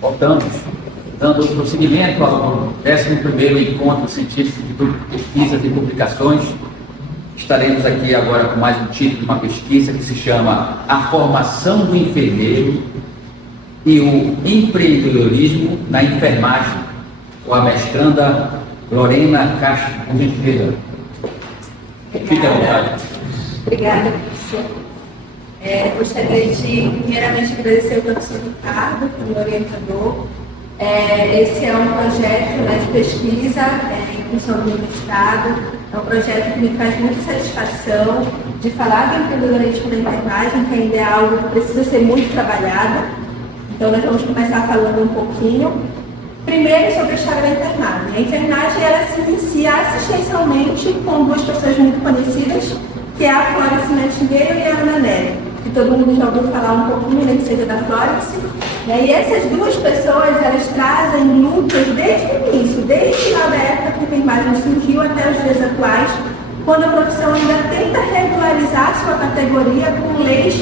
Voltamos, dando prosseguimento ao 11º Encontro Científico de Pesquisas e Publicações. Estaremos aqui agora com mais um título de uma pesquisa que se chama A Formação do Enfermeiro e o Empreendedorismo na Enfermagem, com a mestranda Lorena Castro, por gentileza. Fique à vontade. Obrigada, professor. Gostaria de, primeiramente, agradecer ao professor Ricardo, como orientador. Esse é um projeto de pesquisa em função do mestrado. É um projeto que me traz muita satisfação de falar do empreendedorismo na enfermagem, que ainda é algo que precisa ser muito trabalhado. Então, nós vamos começar falando um pouquinho. Primeiro, sobre a história da enfermagem. A enfermagem, ela se inicia assistencialmente com duas pessoas muito conhecidas, que é a Florence Nightingale e a Ana Nery, que todo mundo já ouviu falar um pouquinho, nem que seja da Florence. E essas duas pessoas, elas trazem lutas desde o início, desde lá da época que a enfermagem surgiu até os dias atuais, quando a profissão ainda tenta regularizar sua categoria com leis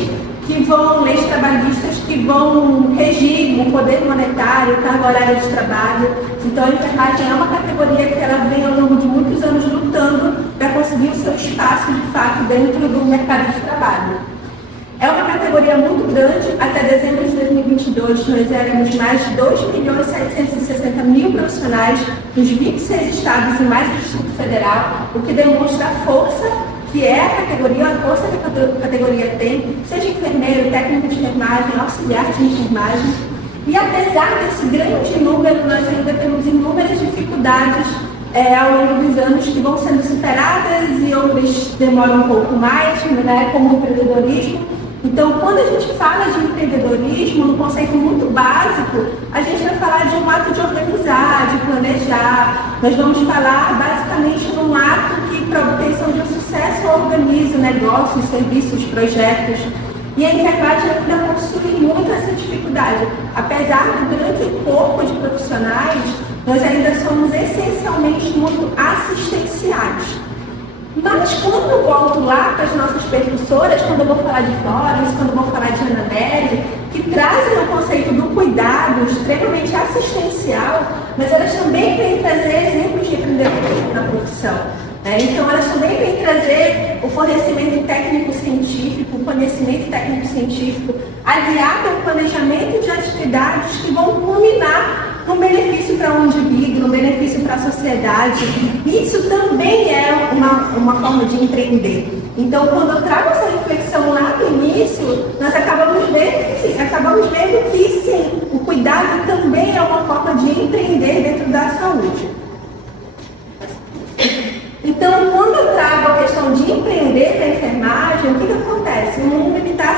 trabalhistas que vão regir o poder monetário, carga horária de trabalho. Então a enfermagem é uma categoria que ela vem ao longo de muitos anos lutando para conseguir o seu espaço de fato dentro do mercado de trabalho. É uma categoria muito grande. Até dezembro de 2022 nós éramos mais de 2.760.000 profissionais nos 26 estados e mais do Distrito Federal, o que demonstra a força que é a categoria, a força que a categoria tem, seja enfermeiro, técnico de enfermagem, auxiliar de enfermagem. E apesar desse grande número, nós ainda temos inúmeras dificuldades ao longo dos anos que vão sendo superadas e outras demoram um pouco mais, né, como o empreendedorismo. Então, quando a gente fala de empreendedorismo, num conceito muito básico, a gente vai falar de um ato de organizar, de planejar. Nós vamos falar basicamente de um ato que, para obtenção de um sucesso, organiza negócios, serviços, projetos. E a enfermagem ainda possui muito essa dificuldade. Apesar do grande corpo de profissionais, nós ainda somos essencialmente muito assistenciais. Mas quando eu volto lá para as nossas percussoras, quando eu vou falar de Florence, quando eu vou falar de Ana Nery, que trazem o conceito do cuidado extremamente assistencial, mas elas também vêm trazer exemplos de empreendedorismo na profissão. Então, elas também vêm trazer o fornecimento técnico-científico, o conhecimento técnico-científico, aliado ao planejamento de atividades que vão culminar no benefício para o indivíduo, no benefício para a sociedade. Isso também é uma forma de empreender. Então, quando eu trago essa reflexão lá no início, nós acabamos vendo que sim, o cuidado também é uma forma de empreender dentro da saúde. Então, quando eu trago a questão de empreender na enfermagem, o que acontece? O mundo está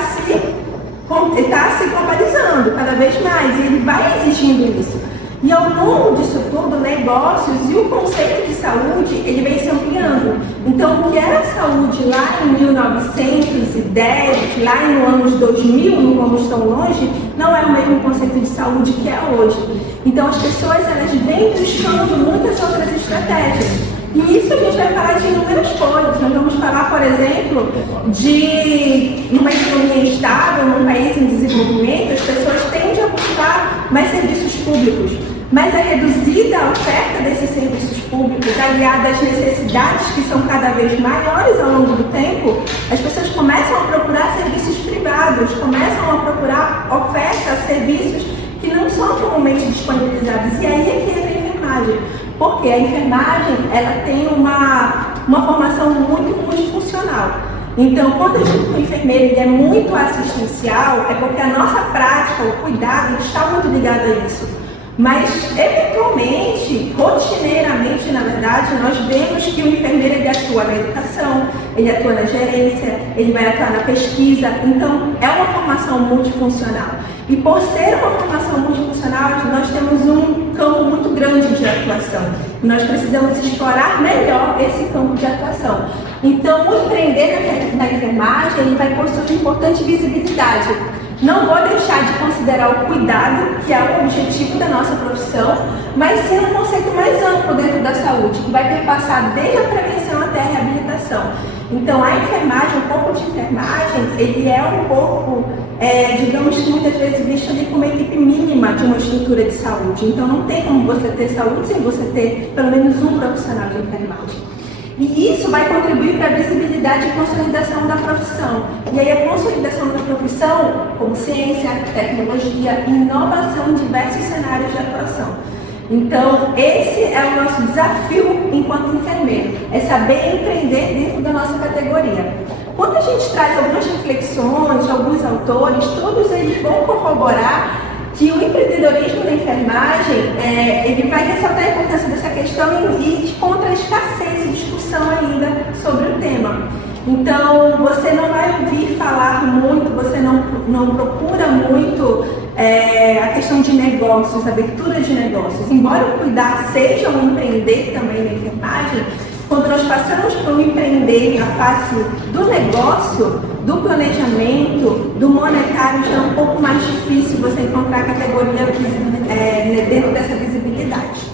se globalizando cada vez mais e ele vai exigindo isso. E ao longo disso tudo, negócios e o conceito de saúde, ele vem se ampliando. Então, o que era saúde lá em 1910, lá no anos 2000, não vamos tão longe, não é o mesmo conceito de saúde que é hoje. Então, as pessoas, elas vêm buscando muitas outras estratégias. E isso a gente vai falar de inúmeras coisas. Nós vamos falar, por exemplo, de uma economia estável, num país em desenvolvimento, as pessoas tendem a buscar mais serviços públicos. Mas a reduzida oferta desses serviços públicos, aliada às necessidades que são cada vez maiores ao longo do tempo, as pessoas começam a procurar serviços privados, começam a procurar ofertas, serviços que não são comumente disponibilizados. E aí é que entra a enfermagem. Porque a enfermagem, ela tem uma formação muito multifuncional. Então, quando a gente, o enfermeiro, ele é muito assistencial, é porque a nossa prática, o cuidado, está muito ligado a isso. Mas, eventualmente, rotineiramente, na verdade, nós vemos que o enfermeiro, ele atua na educação, ele atua na gerência, ele vai atuar na pesquisa. Então, é uma formação multifuncional. E por ser uma formação multifuncional, nós temos um campo muito grande de atuação. E nós precisamos explorar melhor esse campo de atuação. Então, o empreender na enfermagem, ele vai possuir importante visibilidade. Não vou deixar de considerar o cuidado, que é o objetivo da nossa profissão, mas sim um conceito mais amplo dentro da saúde, que vai perpassar desde a prevenção até a reabilitação. Então, a enfermagem, o corpo de enfermagem, ele é um corpo, digamos que muitas vezes visto ali como uma equipe mínima de uma estrutura de saúde. Então, não tem como você ter saúde sem você ter pelo menos um profissional de enfermagem. E isso vai contribuir para a visibilidade e consolidação da profissão. E aí a consolidação da profissão, como ciência, tecnologia e inovação em diversos cenários de atuação. Então, esse é o nosso desafio enquanto enfermeiro, é saber empreender dentro da nossa categoria. Quando a gente traz algumas reflexões, alguns autores, todos eles vão corroborar que o empreendedorismo na enfermagem, ele vai ressaltar a importância dessa questão e contra a escassez e discussão ainda sobre o tema. Então, você não vai ouvir falar muito, você não procura muito a questão de negócios, abertura de negócios. Embora o cuidar seja um empreender também na enfermagem, quando nós passamos para o empreender na face do negócio, do planejamento, do monetário, já é um pouco mais difícil você encontrar a categoria dentro dessa visibilidade.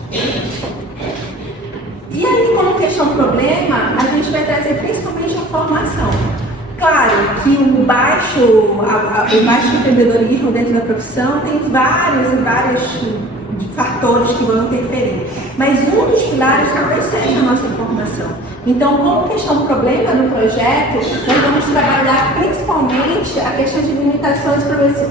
E aí, como questão problema, a gente vai trazer principalmente a formação. Claro que o baixo empreendedorismo dentro da profissão tem vários fatores que vão interferir, mas um dos pilares talvez seja a nossa formação. Então, como questão problema no projeto, nós vamos trabalhar principalmente a questão de limitações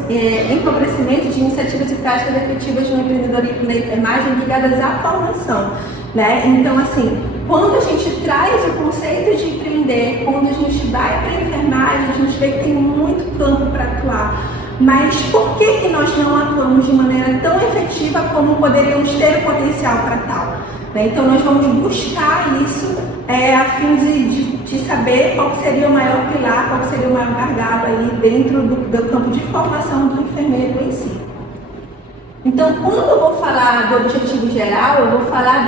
e empobrecimento de iniciativas e práticas efetivas no empreendedorismo da enfermagem ligadas à formação. Né? Então, assim, quando a gente traz o conceito de empreender, quando a gente vai para a enfermagem, a gente vê que tem muito campo para atuar. Mas por que nós não atuamos de maneira tão efetiva como poderíamos ter o potencial para tal? Né? Então, nós vamos buscar isso a fim de saber qual seria o maior pilar, qual seria o maior gargalo aí dentro do campo de formação do enfermeiro em si. Então, quando eu vou falar do objetivo geral, eu vou falar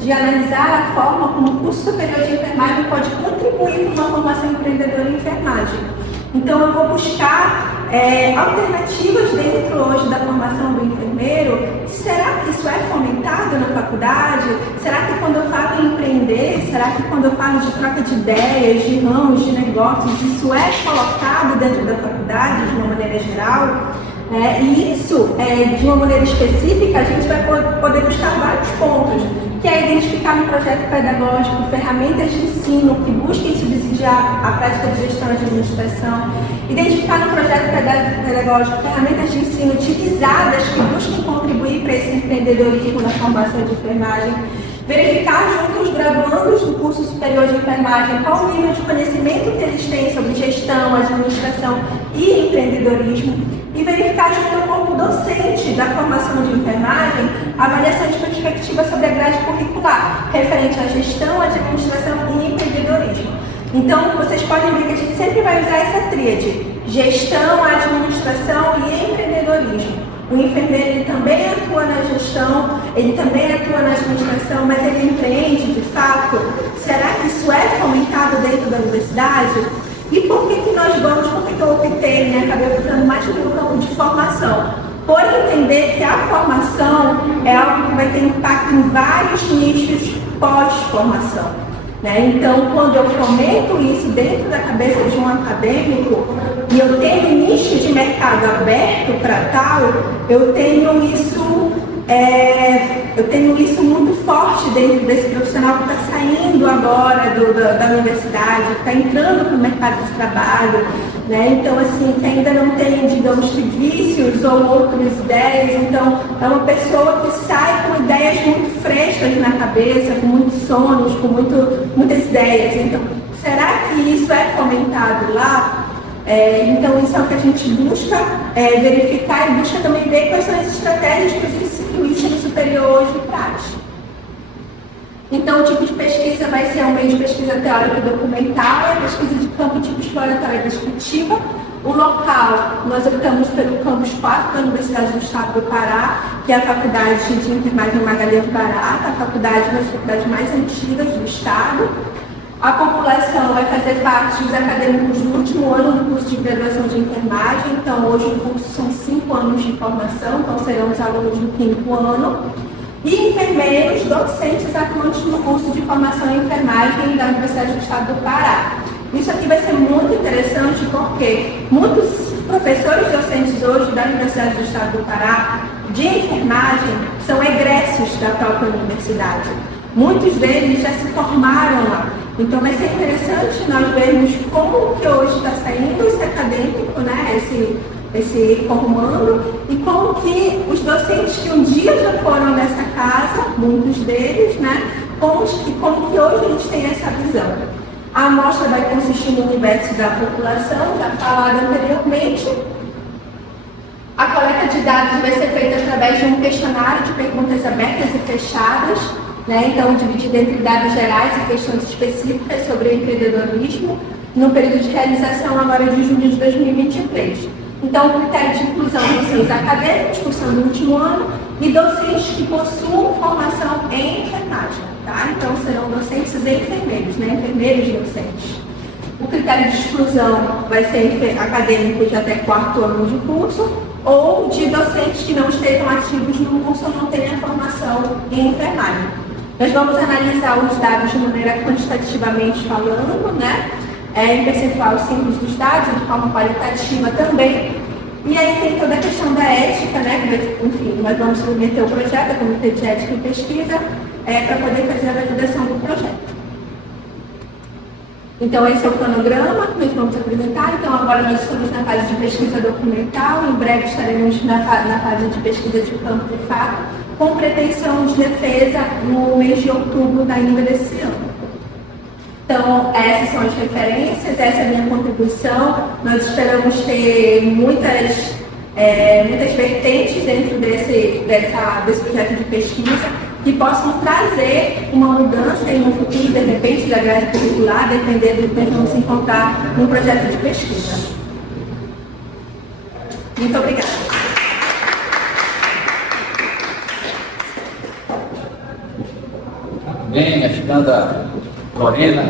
de analisar a forma como o curso superior de enfermagem pode contribuir para uma formação empreendedora em enfermagem. Então, eu vou buscar alternativas dentro hoje da formação do enfermeiro. Será que isso é fomentado na faculdade? Será que quando eu falo em empreender, será que quando eu falo de troca de ideias, de ramos, de negócios, isso é colocado dentro da faculdade de uma maneira geral? E isso, de uma maneira específica, a gente vai poder buscar vários pontos, que é identificar no projeto pedagógico ferramentas de ensino que busquem subsidiar a prática de gestão e de administração, identificar no projeto pedagógico ferramentas de ensino utilizadas que busquem contribuir para esse empreendedorismo na formação de enfermagem, verificar junto aos graduandos do curso superior de enfermagem qual o nível de conhecimento que eles têm sobre gestão, administração e empreendedorismo, e verificar junto ao corpo docente da formação de enfermagem a avaliação de perspectiva sobre a grade curricular, referente à gestão, administração e empreendedorismo. Então, vocês podem ver que a gente sempre vai usar essa tríade: gestão, administração e empreendedorismo. O enfermeiro ele também atua na gestão, ele também atua na administração, mas ele empreende de fato? Será que isso é fomentado dentro da universidade? E por que nós vamos, por que eu optei, acabei optando mais pelo campo de formação? Por entender que a formação é algo que vai ter impacto em vários nichos pós-formação. Então, quando eu fomento isso dentro da cabeça de um acadêmico e eu tenho nicho de mercado aberto para tal, eu tenho isso muito forte dentro desse profissional que está saindo agora da universidade, que está entrando para o mercado de trabalho, Então, assim, que ainda não tem, digamos, vícios ou outras ideias. Então, é uma pessoa que sai com ideias muito frescas na cabeça, com muitos sonhos, com muitas ideias. Então, será que isso é fomentado lá? Então, isso é o que a gente busca verificar e busca também ver quais são as estratégias que o ensino superior hoje traz. Então, o tipo de pesquisa vai ser um meio de pesquisa teórica e documental, e a pesquisa de campo tipo exploratória e descritiva. O local, nós optamos pelo campus 4 da Universidade do Estado do Pará, que é a Faculdade de Enfermagem Magalhães Barata, uma das faculdades mais antigas do Estado. A população vai fazer parte dos acadêmicos do último ano do curso de graduação de enfermagem. Então, hoje o curso são 5 anos de formação, então serão os alunos do 5º ano. e enfermeiros docentes atuantes no curso de formação em enfermagem da Universidade do Estado do Pará. Isso aqui vai ser muito interessante porque muitos professores docentes hoje da Universidade do Estado do Pará de enfermagem são egressos da própria universidade. Muitos deles já se formaram lá. Então vai ser interessante nós vermos como que hoje está saindo esse acadêmico, né, esse formando, e como que os docentes que um dia já foram nessa casa, muitos deles, né, como que hoje a gente tem essa visão. A amostra vai consistir no universo da população, já falado anteriormente. A coleta de dados vai ser feita através de um questionário de perguntas abertas e fechadas, né? Então, dividido entre dados gerais e questões específicas sobre empreendedorismo, no período de realização agora de junho de 2023. Então, o critério de inclusão de docentes acadêmicos, cursando o último ano, e docentes que possuam formação em enfermagem, tá? Então, serão docentes e enfermeiros, né? Enfermeiros docentes. O critério de exclusão vai ser acadêmico de até 4º ano de curso, ou de docentes que não estejam ativos no curso ou não tenham formação em enfermagem. Nós vamos analisar os dados de maneira quantitativamente falando, né? Em percentual simples dos dados, de forma qualitativa também. E aí tem toda a questão da ética, né? Enfim, nós vamos submeter o projeto ao Comitê de Ética e Pesquisa para poder fazer a validação do projeto. Então, esse é o cronograma que nós vamos apresentar. Então, agora nós estamos na fase de pesquisa documental, em breve estaremos na fase de pesquisa de campo de fato, com pretensão de defesa no mês de outubro ainda desse ano. Então, essas são as referências, essa é a minha contribuição. Nós esperamos ter muitas vertentes dentro desse projeto de pesquisa que possam trazer uma mudança em um futuro, de repente, da grade curricular, dependendo do que nós vamos encontrar no projeto de pesquisa. Muito obrigada. Bem, a Fernanda Lorena,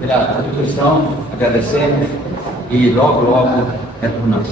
pela contribuição, agradecemos e logo retornamos.